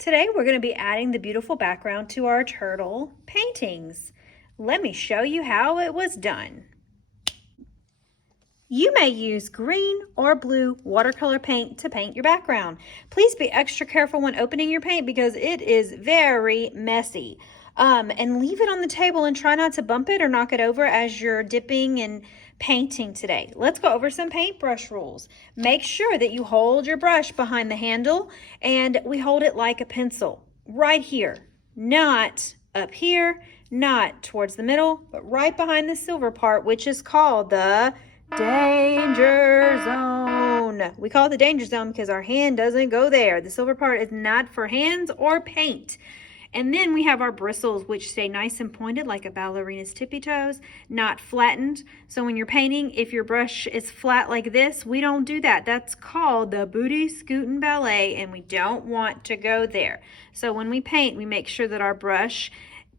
Today we're going to be adding the beautiful background to our turtle paintings. Let me show you how it was done. You may use green or blue watercolor paint to paint your background. Please be extra careful when opening your paint because it is very messy. And leave it on the table and try not to bump it or knock it over as you're dipping and painting today. Let's go over some paintbrush rules. Make sure that you hold your brush behind the handle and we hold it like a pencil right here, not up here, not towards the middle, but right behind the silver part, which is called the danger zone. We call it the danger zone because our hand doesn't go there. The silver part is not for hands or paint. And then we have our bristles, which stay nice and pointed like a ballerina's tippy toes, not flattened. So when you're painting, if your brush is flat like this, we don't do that. That's called the booty scootin' ballet, and we don't want to go there. So when we paint, we make sure that our brush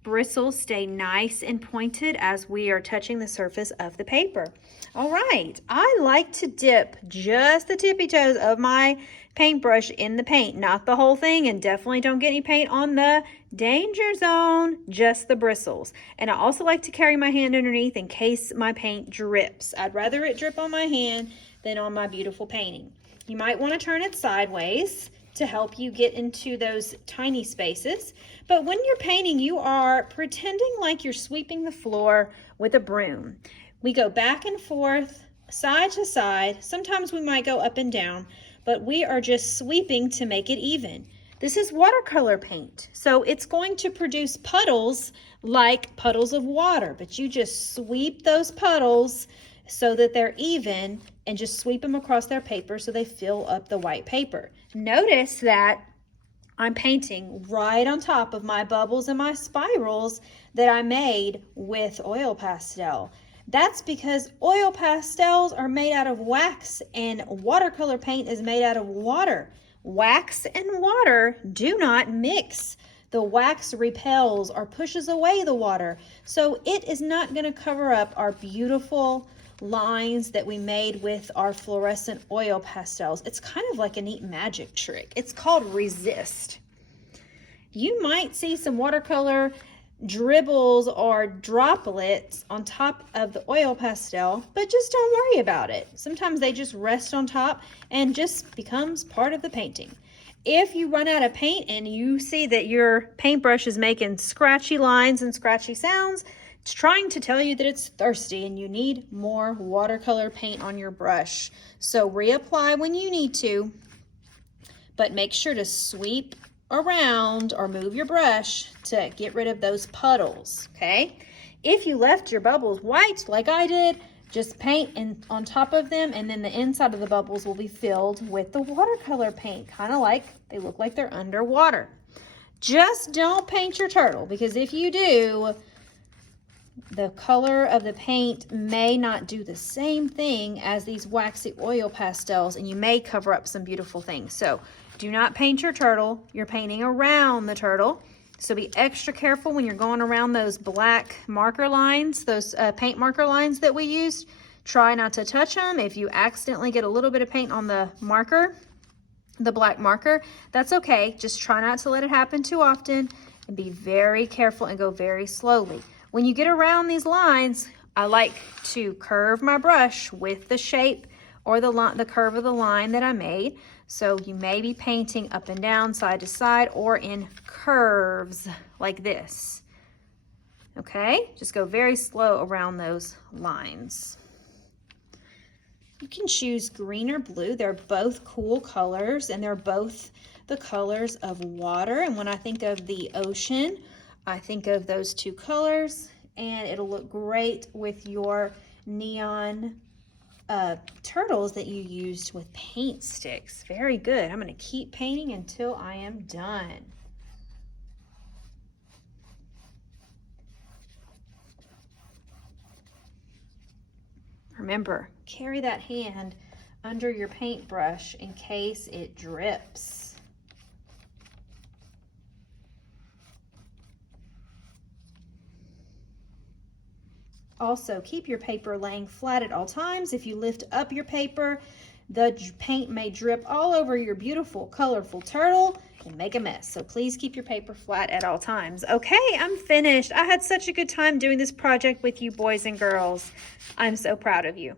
bristles stay nice and pointed as we are touching the surface of the paper. All right, I like to dip just the tippy toes of my paintbrush in the paint, not the whole thing, and definitely don't get any paint on the danger zone, just the bristles. And I also like to carry my hand underneath in case my paint drips. I'd rather it drip on my hand than on my beautiful painting. You might want to turn it sideways to help you get into those tiny spaces. But when you're painting, you are pretending like you're sweeping the floor with a broom. We go back and forth, side to side. Sometimes we might go up and down, but we are just sweeping to make it even. This is watercolor paint, so it's going to produce puddles like puddles of water, but you just sweep those puddles so that they're even and just sweep them across their paper so they fill up the white paper. Notice that I'm painting right on top of my bubbles and my spirals that I made with oil pastel. That's because oil pastels are made out of wax and watercolor paint is made out of water. Wax and water do not mix. The wax repels or pushes away the water, so it is not going to cover up our beautiful lines that we made with our fluorescent oil pastels. It's kind of like a neat magic trick. It's called resist. You might see some watercolor dribbles or droplets on top of the oil pastel, but just don't worry about it. Sometimes they just rest on top and just becomes part of the painting. If you run out of paint and you see that your paintbrush is making scratchy lines and scratchy sounds, it's trying to tell you that it's thirsty and you need more watercolor paint on your brush. So reapply when you need to, but make sure to sweep around or move your brush to get rid of those puddles, okay? If you left your bubbles white like I did, just paint on top of them, and then the inside of the bubbles will be filled with the watercolor paint, kind of like they look like they're underwater. Just don't paint your turtle, because if you do, the color of the paint may not do the same thing as these waxy oil pastels, and you may cover up some beautiful things. So do not paint your turtle. You're painting around the turtle. So be extra careful when you're going around those black marker lines, those paint marker lines that we used. Try not to touch them. If you accidentally get a little bit of paint on the marker, the black marker, that's okay. Just try not to let it happen too often and be very careful and go very slowly. When you get around these lines, I like to curve my brush with the shape or the curve of the line that I made. So you may be painting up and down, side to side, or in curves like this. Okay, just go very slow around those lines. You can choose green or blue. They're both cool colors, and they're both the colors of water. And when I think of the ocean, I think of those two colors, and it'll look great with your neon turtles that you used with paint sticks. Very good. I'm going to keep painting until I am done. Remember, carry that hand under your paintbrush in case it drips. Also, keep your paper laying flat at all times. If you lift up your paper, The paint may drip all over your beautiful, colorful turtle and make a mess. So please keep your paper flat at all times. Okay, I'm finished. I had such a good time doing this project with you boys and girls. I'm so proud of you.